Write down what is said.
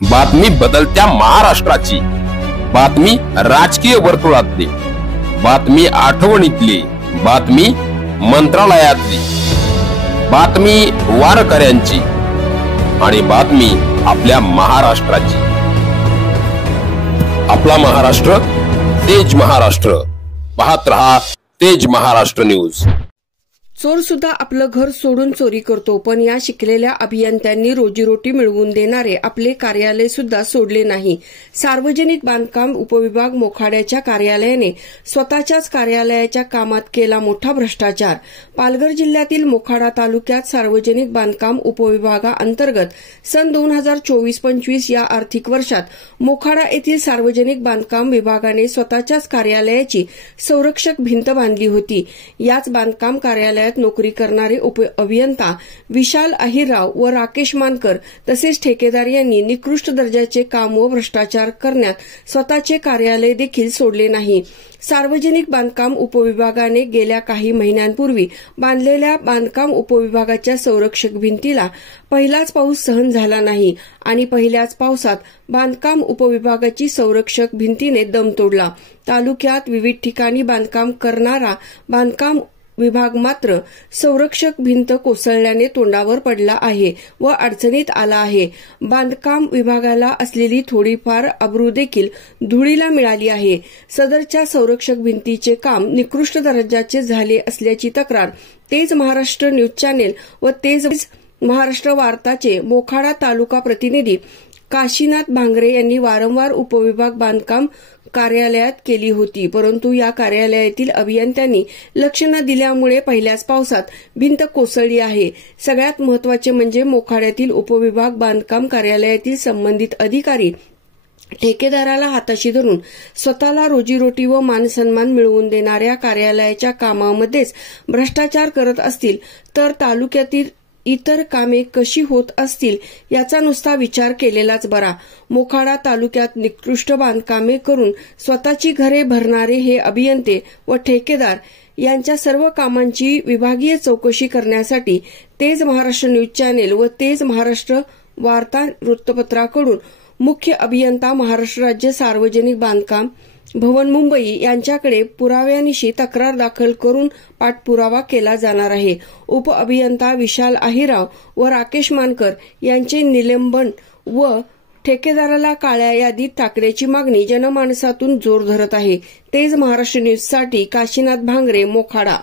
बातमी बदलत्या महाराष्ट्राची, बातमी राजकीय वर्तुळातली, बातमी आठवणीतली, बातमी मंत्रालयातली, बातमी वारकऱ्यांची आणि बातमी आपल्या महाराष्ट्राची। आपला महाराष्ट्र, तेज महाराष्ट्र। पाहत रहा तेज महाराष्ट्र न्यूज। चोर सुद्धा आपलं घर सोडून चोरी करतो, पण या शिकलेल्या अभियंत्यांनी रोजीरोटी मिळवून देणारे आपले कार्यालय सुद्धा सोडले नाही। सार्वजनिक बांधकाम उपविभाग मोखाड्याच्या कार्यालयाने स्वतःच्याच कार्यालयाच्या कामात केला मोठा भ्रष्टाचार। पालघर जिल्ह्यातील मोखाडा तालुक्यात सार्वजनिक बांधकाम उपविभागाअंतर्गत सन 2024-25 या आर्थिक वर्षात मोखाडा येथील सार्वजनिक बांधकाम विभागाने स्वतःच्याच कार्यालयाची संरक्षक भिंत बांधली होती। याच बांधकाम कार्यालयात नोकरी करणारे अभियंता विशाल अहिरराव व राकेश मानकर तसेच ठेकेदार यांनी निकृष्ट दर्जाचे काम व भ्रष्टाचार करण्यात स्वतःचे कार्यालय देखील सोडले नाही। सार्वजनिक बांधकाम उपविभागाने गेल्या काही महिन्यांपूर्वी बांधलेल्या बांधकाम उपविभागाच्या संरक्षक भिंतीला पहिलाच पाऊस सहन झाला नाही आणि पहिल्याच पावसात बांधकाम उपविभागाची संरक्षक भिंतीने दम तोडला। तालुक्यात विविध ठिकाणी बांधकाम करणारा बांधकाम विभाग मात्र संरक्षक भिंत कोसळल्याने तोंडावर पडला आहे व अडचणीत आला आहे। बांधकाम विभागाला असलेली थोडीफार अब्रू देखील धुळीला मिळाली आहे। सदरच्या संरक्षक भिंतीचे काम निकृष्ट दर्जाचे झाले असल्याची तक्रार तेज महाराष्ट्र न्यूज चॅनेल व तेज महाराष्ट्र वार्ताचे मोखाडा तालुका प्रतिनिधी काशीनाथ भांगरे यांनी वारंवार उपविभाग बांधकाम कार्यालयात केली होती, परंतु या कार्यालयातील अभियंत्यांनी लक्ष न दिल्यामुळे पहिल्याच पावसात भिंत कोसळली आहे। सगळ्यात महत्त्वाचे म्हणजे मोखाड्यातील उपविभाग बांधकाम कार्यालयातील संबंधित अधिकारी ठेकेदाराला हाताशी धरून स्वतःला रोजीरोटी व मानसन्मान मिळवून देणाऱ्या कार्यालयाच्या कामामध्येच भ्रष्टाचार करत असतील तर तालुक्यातील इतर कामे कशी होत असतील याचा नुसता विचार केलेलाच बरा। मोखाडा तालुक्यात निकृष्ट बांधकामे करून स्वतःची घरे भरणारे हे अभियंते व ठेकेदार यांच्या सर्व कामांची विभागीय चौकशी करण्यासाठी तेज महाराष्ट्र न्यूज चॅनेल व तेज महाराष्ट्र वार्ता वृत्तपत्राकडून मुख्य अभियंता महाराष्ट्र राज्य सार्वजनिक बांधकाम भवन मुंबई यांच्याकडे पुराव्यानिशी तक्रार दाखल करून पाठपुरावा केला जाणार आहे। उप अभियंता विशाल अहिरराव व राकेश मानकर यांचे निलंबन व ठेकेदाराला काळ्या यादीत टाकण्याची मागणी जनमानसातून जोर धरत आहे। तेज महाराष्ट्र न्यूजसाठी काशीनाथ भांगरे, मोखाडा।